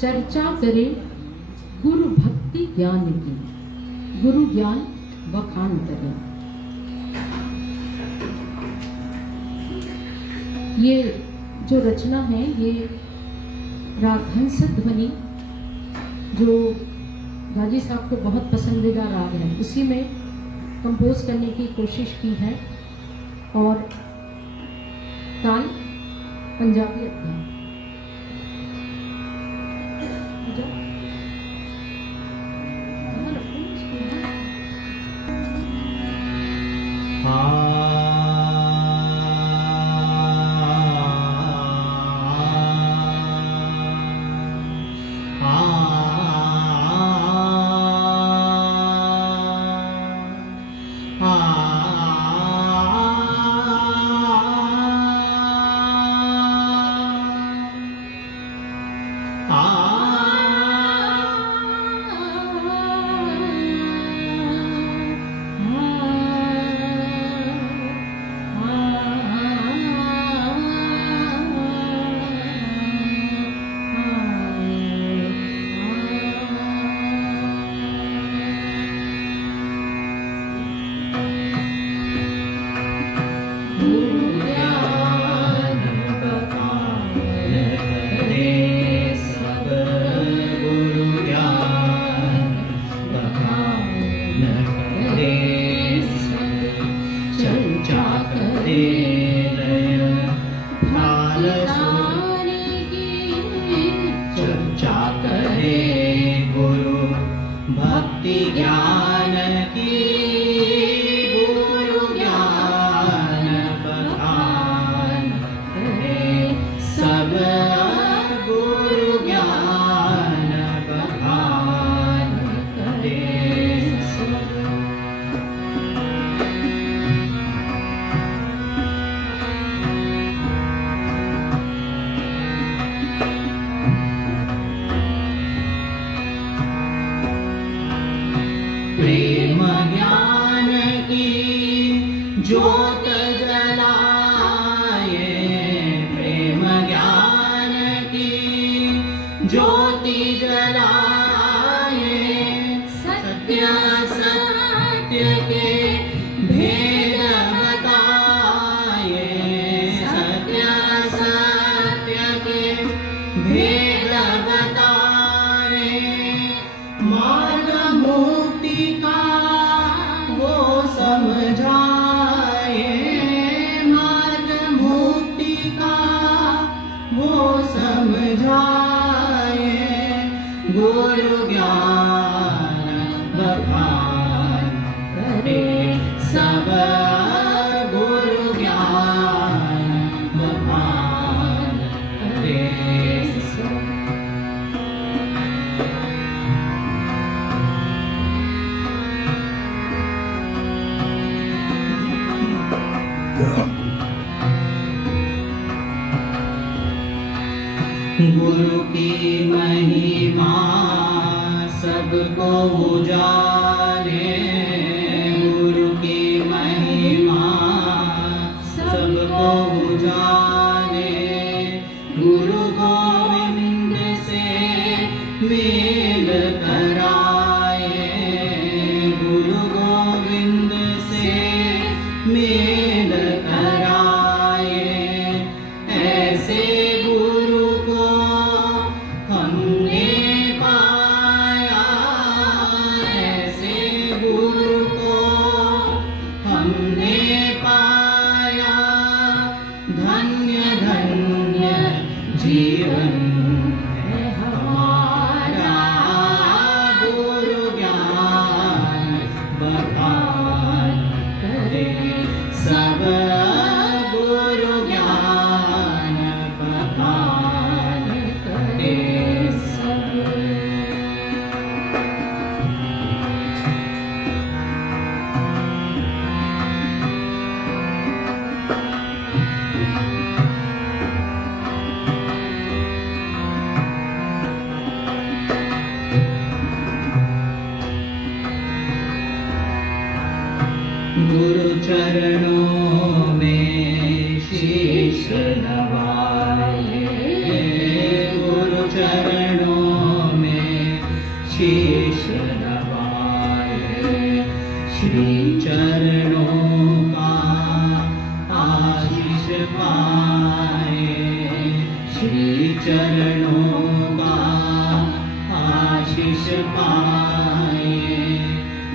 चर्चा करे गुरु भक्ति ज्ञान की, गुरु ज्ञान बखान करे। ये जो रचना है ये राग हंस ध्वनि, जो गाजी साहब को बहुत पसंदीदा राग है, उसी में कंपोज करने की कोशिश की है। और ताल पंजाबी अपना भक्ति ज्ञान की, गुरु ज्ञान बखान करे सब, गुरु ज्ञान बखान करे सब। प्रेम ज्ञान की ज्योत जलाए, प्रेम ज्ञान की ज्योति जलाए, सत्य सत्य के भेद बताए, सत्य सत्य के भेद बताए, मार्ग मुक्ति का वो समझाए, मार्ग मुक्ति का वो समझाए, गुरु ज्ञान बखान करे सब, गुरु ज्ञान बखान करे सब। गुरु की महिमा सबको उजाले, गुरु की महिमा सबको उजाले, गुरु गोविंद से मेल कराए, गुरु गोविंद से मेल कराए, ऐसे गुरु को हमने पाया, ऐसे गुरु को हमने पाया, धन्य धन्य जीवन है हमारा, गुरु ज्ञान बखान करे सब, गुरु ज्ञान बखान करे सब। गुरु चरणों में शीश नवाए, गुरु चरणों शीश नवाए। श्री चरणों का आशीष पाए, श्री चरणों का आशीष पाए।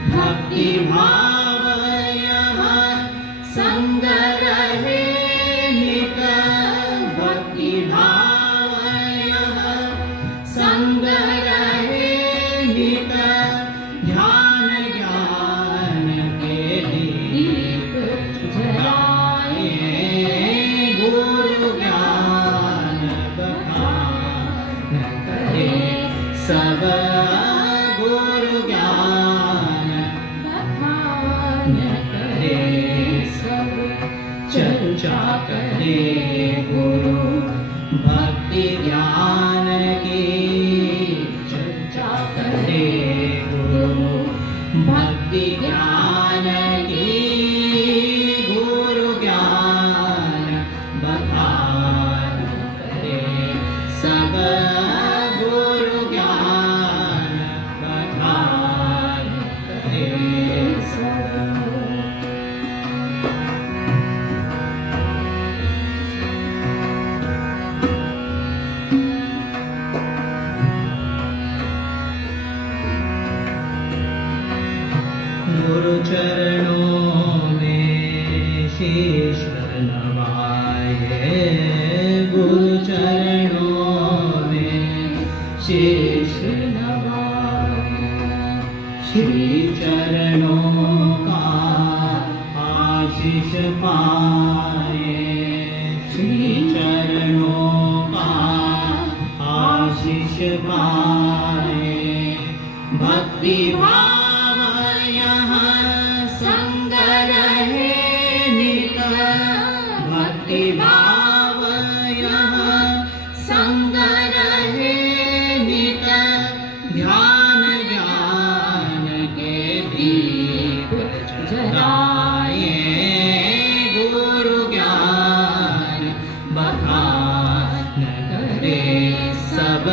भक्ति भाव यहाँ संग रहे नित, भक्ति भाव यहाँ संग रहे नित। ध्यान ज्ञान के दीप जलाए, गुरु ज्ञान बखान करे सब। गुरु ज्ञान बखान करे सब, चर्चा करे गुरु भक्ति ज्ञान की। चर्चा करे गुरु भक्ति ज्ञान की, गुरु ज्ञान बखान करे सब। गुरु ज्ञान बखान करे सब। गुरु चरणों में शीश नवाए, गुरु चरणों में शीश नवाए। श्री चरणों का आशीष पाए, श्री चरणों का आशीष पाए। भक्ति भाव यहाँ संग रहे नित, भक्ति भाव यहाँ संग रहे नित। ध्यान ज्ञान के दीप जलाए, गुरु ज्ञान बखान करे सब।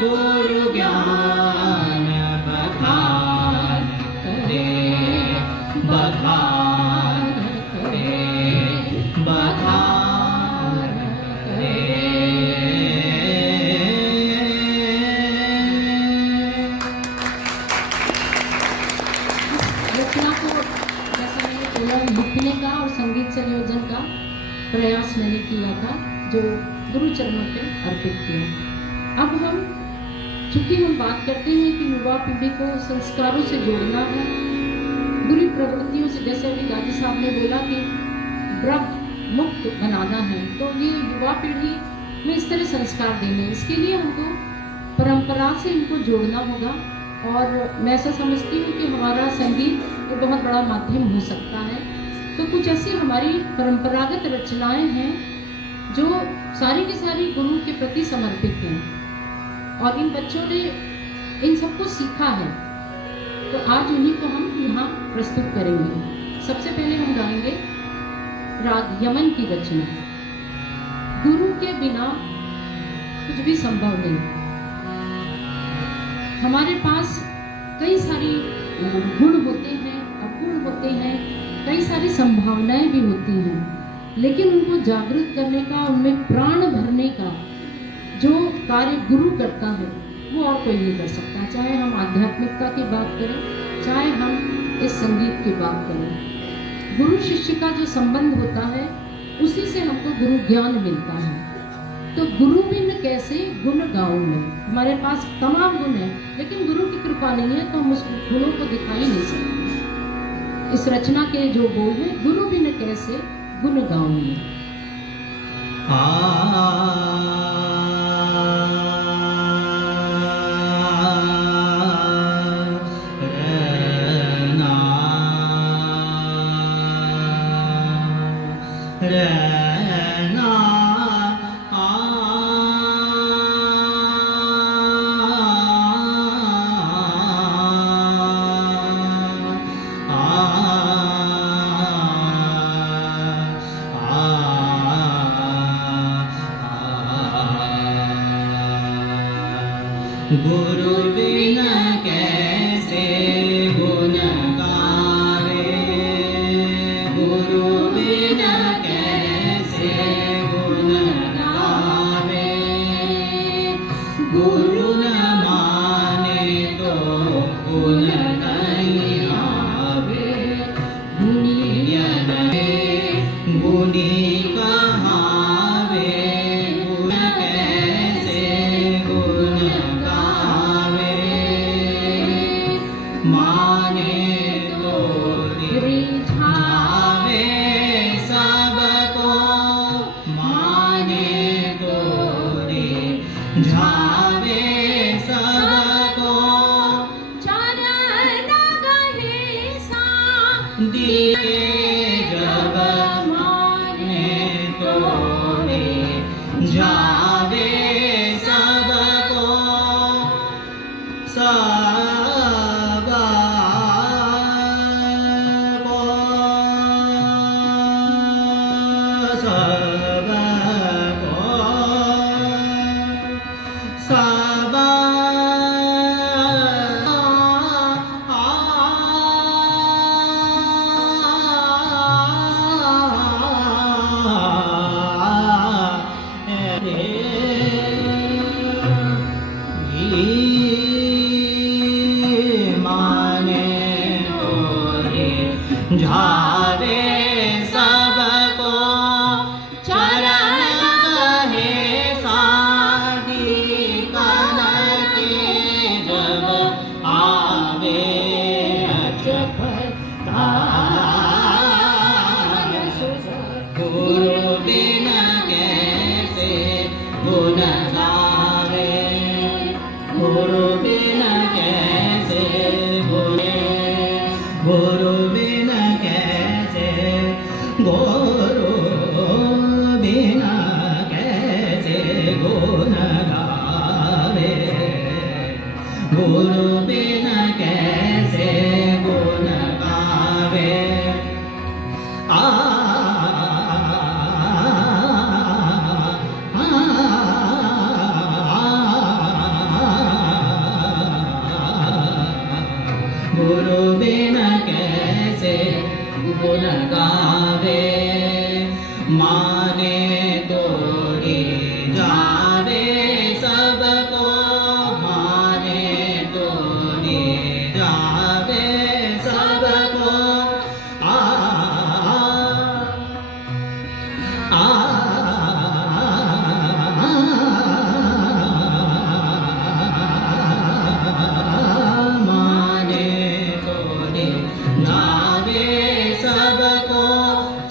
गुरु ज्ञान बखान करे, बखान करे, बखान करे। रचना को जैसा मैंने बोला लिखने का और संगीत संयोजन का प्रयास मैंने किया था, जो गुरु चरणों पे अर्पित किया। अब हम चूंकि हम बात करते हैं कि युवा पीढ़ी को संस्कारों से जोड़ना है, बुरी प्रवृत्तियों से, जैसे अभी दादी साहब ने बोला कि ड्रग मुक्त बनाना है, तो ये युवा पीढ़ी में इस तरह संस्कार देने, इसके लिए हमको परंपरा से इनको जोड़ना होगा। और मैं ऐसा समझती हूँ कि हमारा संगीत एक बहुत बड़ा माध्यम हो सकता है। तो कुछ ऐसी हमारी परंपरागत रचनाएं हैं जो सारी की सारी गुरु के प्रति समर्पित हैं, और इन बच्चों ने इन सबको सीखा है, तो आज उन्हीं को हम यहाँ प्रस्तुत करेंगे। सबसे पहले हम गाएंगे राग यमन की रचना। गुरु के बिना कुछ भी संभव नहीं। हमारे पास कई सारी गुण होते हैं, अवगुण होते हैं, कई सारी संभावनाएं भी होती हैं, लेकिन उनको जागृत करने का, उनमें प्राण भरने का जो कार्य गुरु करता है वो और कोई नहीं कर सकता। चाहे हम आध्यात्मिकता की बात करें, चाहे हम इस संगीत की बात करें, गुरु शिष्य का जो संबंध होता है उसी से हमको गुरु ज्ञान मिलता है। तो गुरु बिन कैसे गुण गाऊं मैं। हमारे पास तमाम गुण हैं, लेकिन गुरु की कृपा नहीं है तो हम उस गुणों को दिखा ही नहीं सकते। इस रचना के जो बोल हैं, गुरु बिन कैसे गुण गाऊं मैं। गुरु बिना कैसे गुण गावे, गुरु बिना कैसे गुण गावे, गुरु न माने तो गुण नहीं आवे, गुणियन गुणी कहावे, गुण कैसे गुण गावे, माने तो रिझावे सबको, माने तो रिझावे सबको, चरण गहे सा दिए जब माने तो रिझावे सबको, माने तोरे झावे सबको, चरण गहे साधी कन के जब आवे गुरु बिना कैसे गुण गावे, गुरु बिना कैसे गुरु बिना कैसे, गुरु बिना कैसे गुण गावे, गुरु बिना कैसे गुण गावे, गुरु बिना कैसे गुण गावे, माने तो जावे सबको, माने तो जावे सबको, माने तो जावे सबको,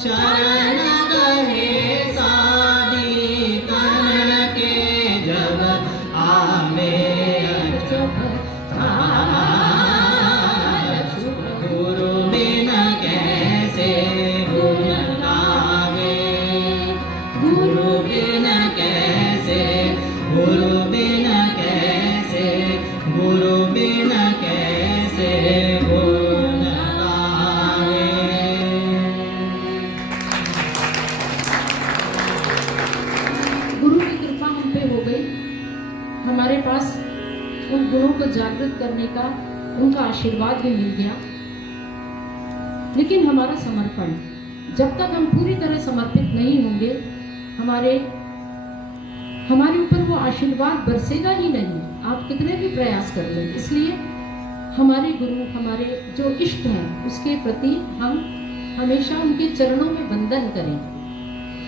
चरण गहे साधी कन के जब आवे गुरु बिना कैसे गुण गावे, गुरु बिना कैसे, गुरु बिना कैसे, गुरु बिना कैसे गुण गावे। गुरु की कृपा हम पे हो गई, हमारे पास उन गुणों को जागृत करने का उनका आशीर्वाद भी मिल गया। लेकिन हमारा समर्पण, जब तक हम पूरी तरह समर्पित नहीं होंगे, हमारे ऊपर वो आशीर्वाद बरसेगा ही नहीं, आप कितने भी प्रयास कर लें। इसलिए हमारे गुरु, हमारे जो इष्ट हैं, उसके प्रति हम हमेशा उनके चरणों में वंदन करें।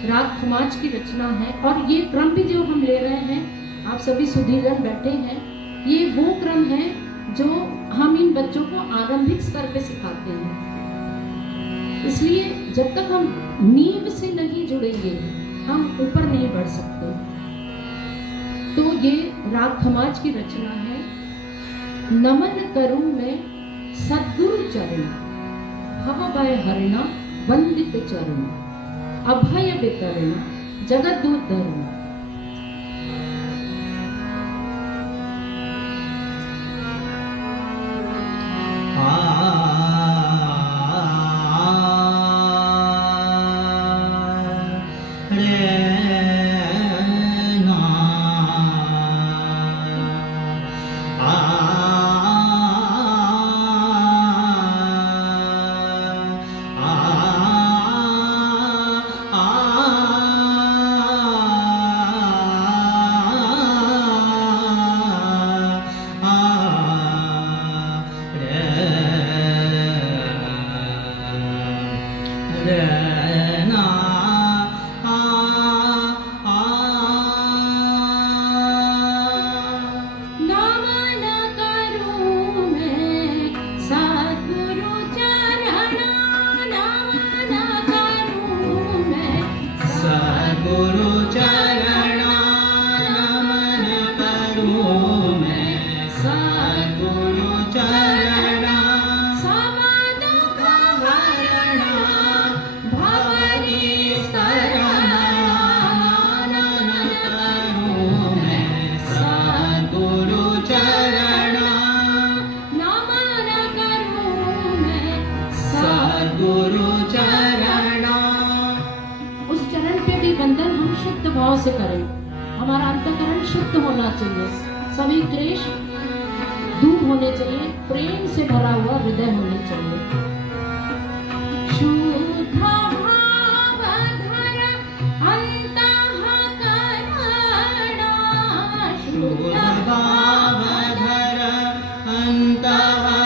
राग खमाज की रचना है, और ये क्रम भी जो हम ले रहे हैं, आप सभी सुधीरजन बैठे हैं, ये वो क्रम है जो हम इन बच्चों को आरंभिक स्तर पे सिखाते हैं। इसलिए जब तक हम नींव से नहीं जुड़ेंगे, हम ऊपर नहीं बढ़ सकते। तो ये राग खमाज की रचना है। नमन करूं मैं सद्गुरु चरण, भव भय हरणा वंदित चरण, अभय वितरण जगत उद्धरण। सद्गुरु चरणा सब दुख हरणा भवनिस्तरणा नमन करूं मैं सद्गुरु चरणा नमन करूं मैं सद्गुरु चरणा। उस चरण पे भी वंदन हम शुद्ध भाव से करें। हमारा अंतःकरण शुद्ध होना चाहिए, सभी क्लेश दूर होने चाहिए, प्रेम से भरा हुआ हृदय होने चाहिए। शुद्ध भाव धर अंतःकरणा, शुद्ध भावधर अंतःकरणा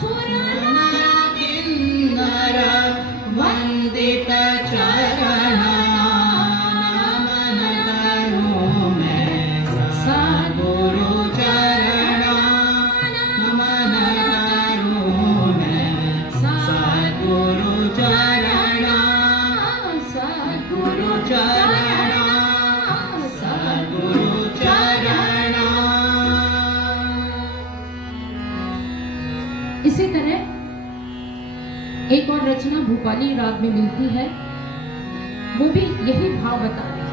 सुरनर वंदित चरणा नमन करूं मैं सद्गुरु चरणा नमन करूं मैं सद्गुरु चरणा सद्गुरु चरणा सद्गुरु चरणा। इसी तरह एक और रचना भूपाली राग में मिलती है, वो भी यही भाव बता रही है।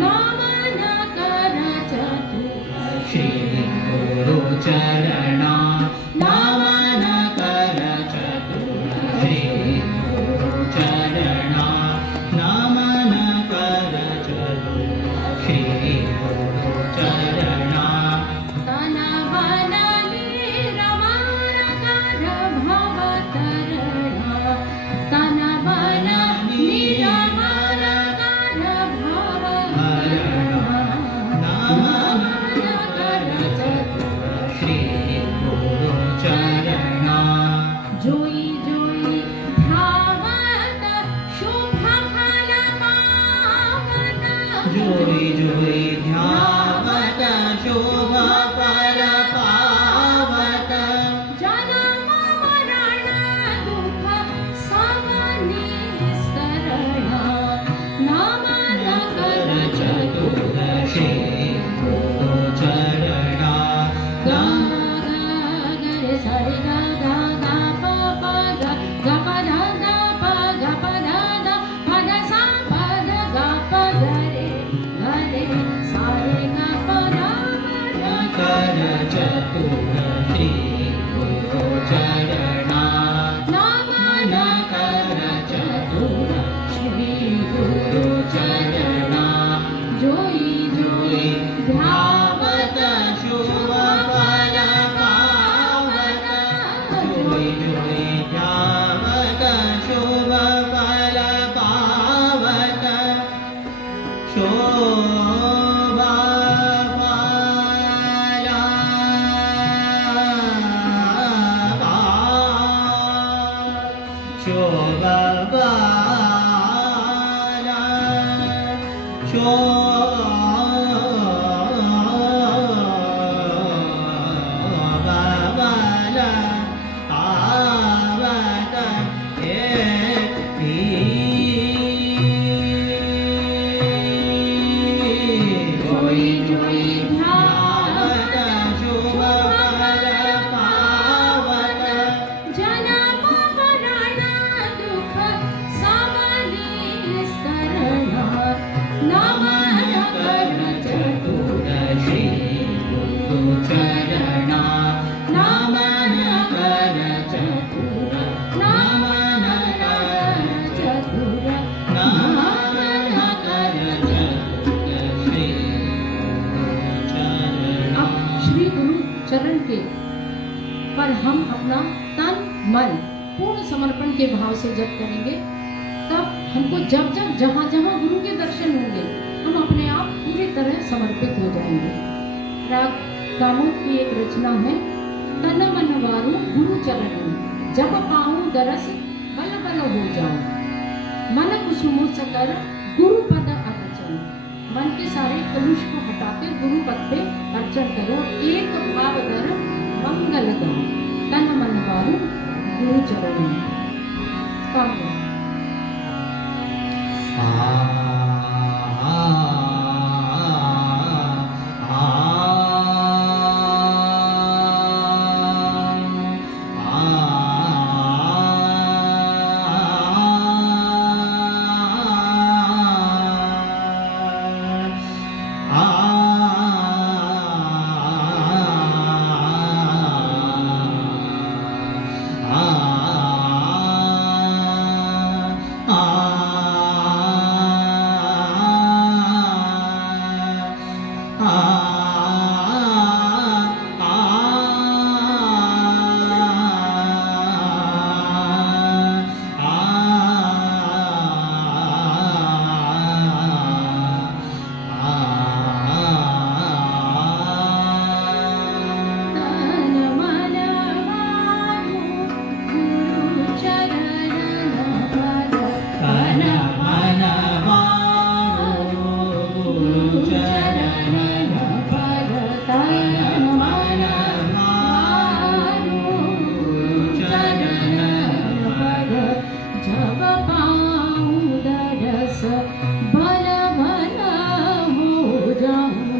नमन कर चतुर श्री गुरु चरणा नमन कर चतुर श्री गुरु चरणा नमन कर चतुर श्री गुरु चरणा। तन बन नीरमान कर भव तरणा, तन बन नीरमान कर भव तरणा, नमन कर चतुर श्री गुरु चरणा। जोई जोई ध्यावत शुभ फल पावत, जोई जोई ध्यावत शुभ फल पावत जन्म मरण दुख सब निस्तरणा, नमन कर चतुर श्री गुरु चरणा। गरे सरे ग ग ग प प ग ग प ध ध प ग प ध ध प ध सा प ध ग प ग रे गरे सारे ग प ध ध कर चतुर श्री गुरु चरणा नमन कर चतुर श्री गुरु चरणा। जोई जोई ध्यावत शुभ फल पावत जोई जोई ध्यावत शुभ फल पावत शोभा फल शोभा जोई जोई ध्यावत शुभ फल पावत जन्म मरण दुख सब निस्तरणा, नमन कर चतुर श्री गुरु चरणा नमन कर चतुर नमन कर चतुर नमन कर चतुर श्री गुरु चरणा। अब श्री गुरु चरण के पर हम अपना तन मन पूर्ण समर्पण के भाव से जप करेंगे, तब हमको जब जब जहाँ जहाँ गुरु के दर्शन होंगे हम अपने आप पूरी तरह समर्पित हो जाएंगे। राग कामों की एक रचना है, तन मन वारू गुरु चरण जब पाऊं दरस बल बल हो जाऊं, मन कुसुम सकर गुरु पद अर्चन। मन के सारे कलुष को हटाकर गुरु पद पे अर्चन करो, एक भाव धर मंगल गाओ, तन मन वारू गुरु चरण। काम करो।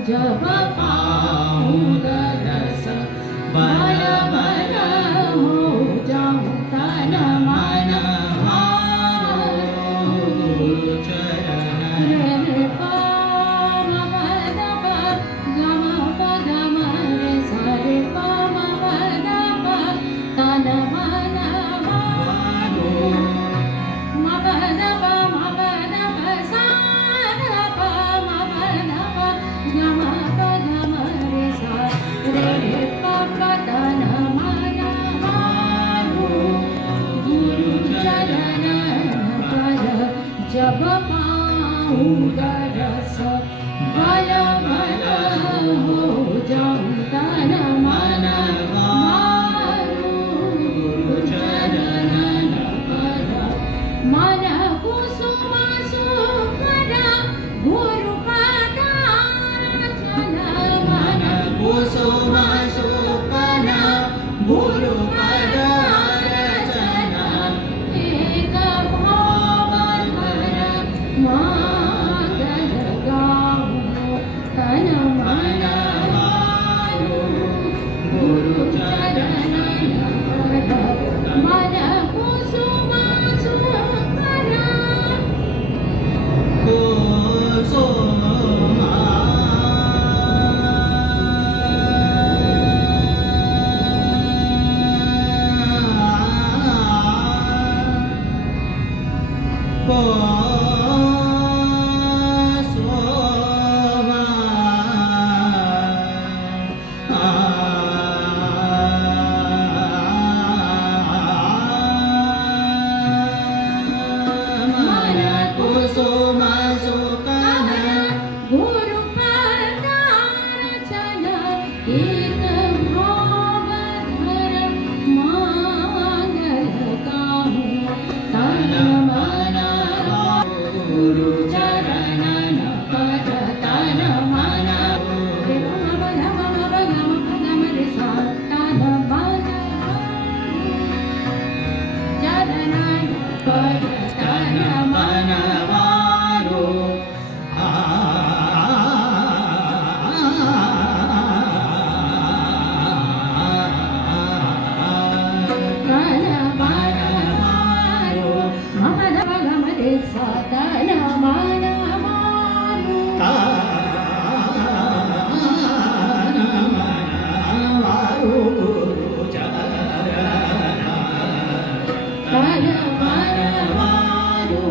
जब पाऊं दरस बल बल हो जाऊं, तन मन मारो गुरु चरण। रे पाम पद प गम पद रे सा रे पाम पद प तन मन मारो म पद प सा रे प म पद प गम पद रे सा रे प प तन मन मारो गुरु चरण पद। जब पाऊं दरस बल बल हो जाऊं, तन मन मारो गुरु चरण पद। मन कुसुम सुखद गुरु पद अर्चन, मन कुसुम सुखद गुरु पद अर्चन। एक भाव धर मंगल गाऊं, तन मन मारो गुरु चरण पद। मन कुसुम सुखद मन कुसुम सुखद गुरु पद अर्चन। एक भाव धर मंगल गाऊं, तन मन गुरु चरण पद। तन मन रे म गम रे सा, तन मन चरण पद। तन मन मारो तन मन मारो म गम रे सा, तन मन मारो तन मन मारो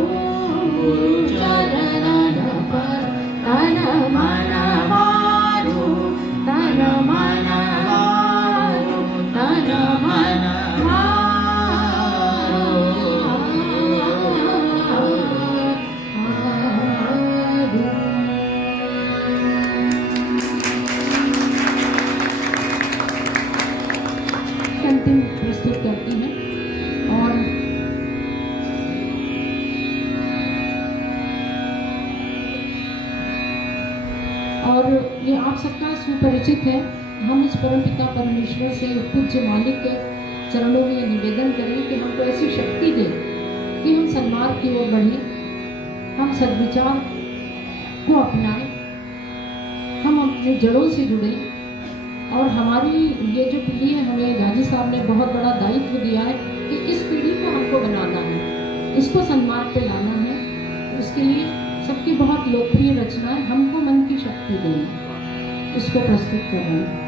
गुरु चरण पद। तन मन मारो, तन मन मारो, तन मन मारो। और ये आप सबका सुपरिचित है। हम इस परमपिता परमेश्वर से पूज्य मालिक के चरणों में ये निवेदन करें कि हमको ऐसी शक्ति दे कि हम सन्मार्ग की ओर बढ़ें, हम सद्विचार को अपनाएं, हम अपने जड़ों से जुड़ें। और हमारी ये जो पीढ़ी है, हमें दादी साहब ने बहुत बड़ा दायित्व दिया है कि इस पीढ़ी को हमको बनाना है, इसको सन्मार्ग पे लाना है। उसके लिए सबकी बहुत लोकप्रिय रचना है हमको मन की शक्ति देना, इसको प्रस्तुत कर रहे हैं।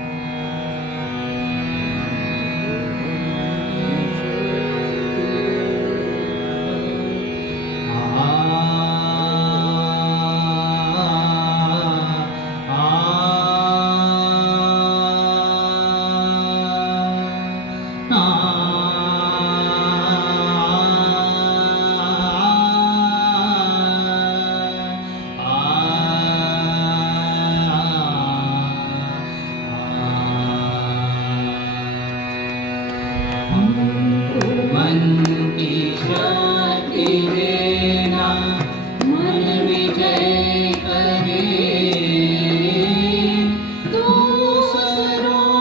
मन की शक्ति देना, मन विजय करे, दूसरों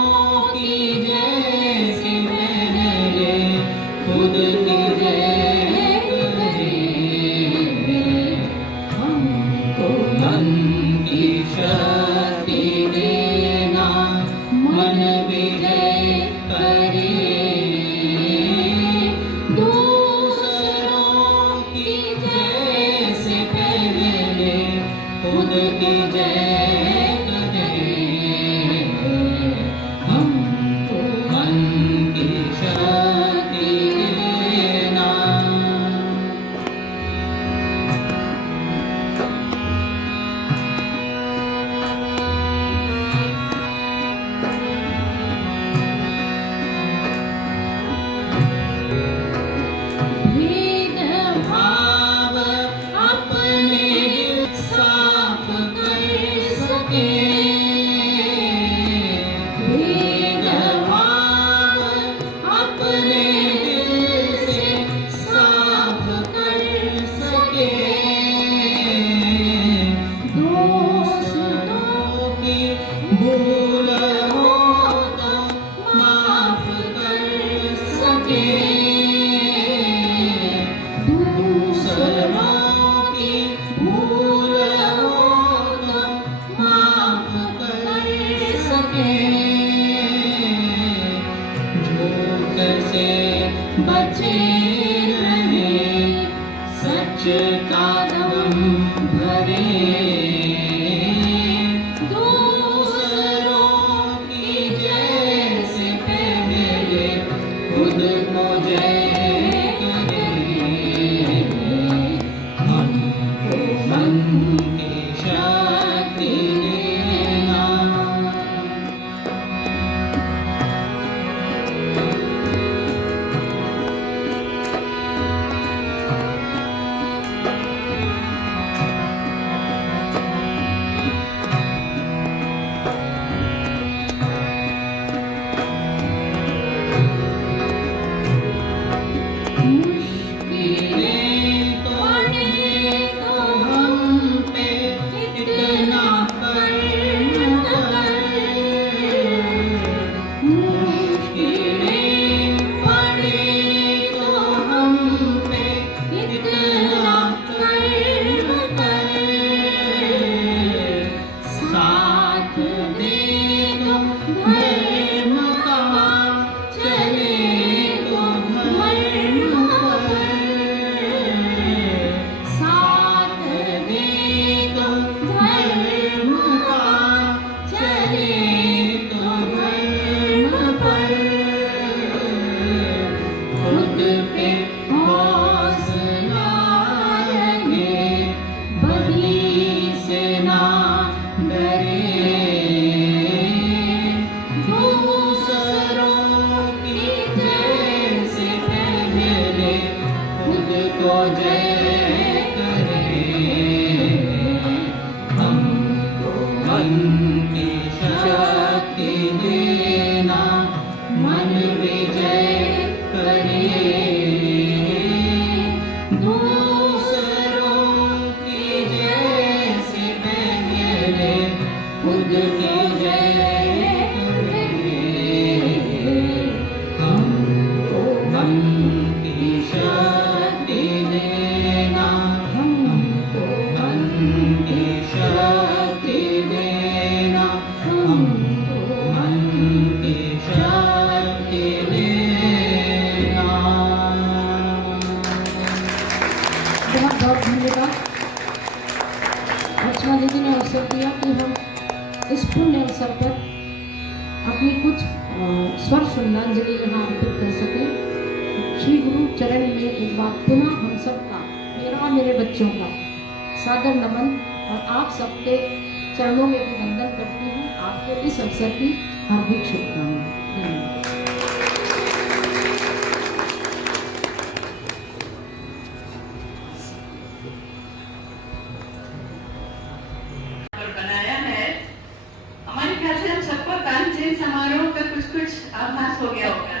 की जैसे पहले खुद की जय करे। हमको मन की शक्ति देना, मन विजय करे, खुद की जय करे। हमको मन की शक्ति देना। भेदभाव अपने साफ कर सके, भेदभाव अपने दिल से साफ कर सके, दोस्तों की भूल हो तो माफ कर सके, दूसरों की भूल हो तो माफ कर सके, झूठ से बचे रहे, सच का दम भरे, दूसरों की जैसे पहले खुद को जय करे। हमको मन की शक्ति देना। धन्यवाद। अर्चना दीदी ने अवसर दिया कि हम इस पुण्य अवसर पर अपनी कुछ स्वर श्रद्धांजलि यहाँ अर्पित कर सके। श्री गुरु चरण में एक बार पुनः हम सबका, मेरा और मेरे बच्चों का सादर नमन और आप सबके चरणों में भी वंदन करती हूँ। आपको इस अवसर की हार्दिक शुभकामनाएं। धन्यवाद। बनाया है। हमारे ख्याल से हम सबको तानसेन समारोह का कुछ कुछ आभास हो गया होगा।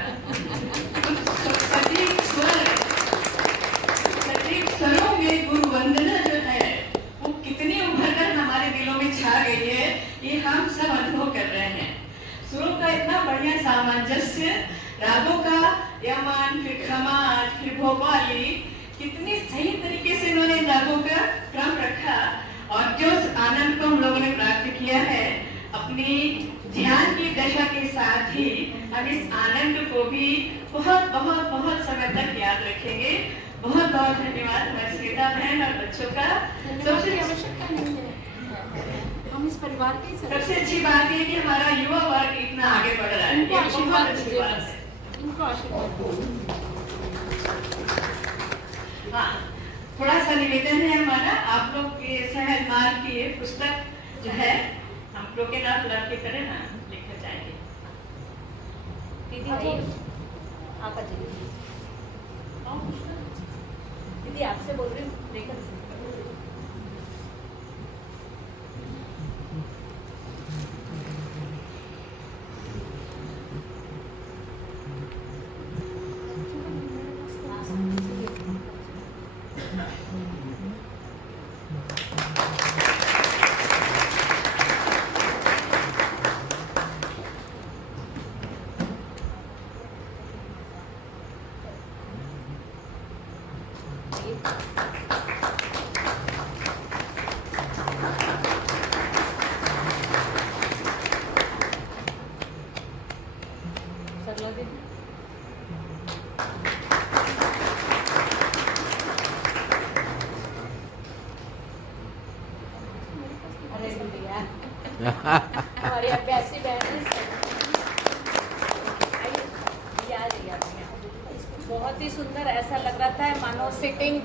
सटीक स्वरों में गुरु वंदना जो है वो कितनी उभर कर हमारे दिलों में छा गई है, ये हम सब अनुभव कर रहे हैं। सुरों का इतना बढ़िया सामंजस्य, रागों का यमन, फिर खमाज, फिर भोपाली, कितनी सही तरीके से इन्होंने रागों का क्रम रखा और जो आनंद को हम लोगों ने प्राप्त किया है, अपनी ध्यान की दशा के साथ ही हम इस आनंद को भी बहुत बहुत बहुत समय तक याद रखेंगे। बहुत बहुत धन्यवाद हमारे श्वेता बहन और बच्चों का। सबसे आवश्यकता नहीं है, हम इस परिवार के सबसे अच्छी बात है कि हमारा युवा वर्ग इतना आगे बढ़ रहा है, ये बहुत अच्छी बात है। इनको आशीर्वाद। हाँ, थोड़ा सा निवेदन है हमारा, आप लोग ये सहज मार्ग की ये पुस्तक जो है हम लोग के नाम लग के करें ना, लिखना चाहिए। दीदी आप आ जाइए। दीदी आपसे बोल रही हूँ, लेकर सरला दीदी। अरे भैया हमारी अभ्यासी बहन है। बहुत ही सुंदर, ऐसा लग रहा था मानो सिटिंग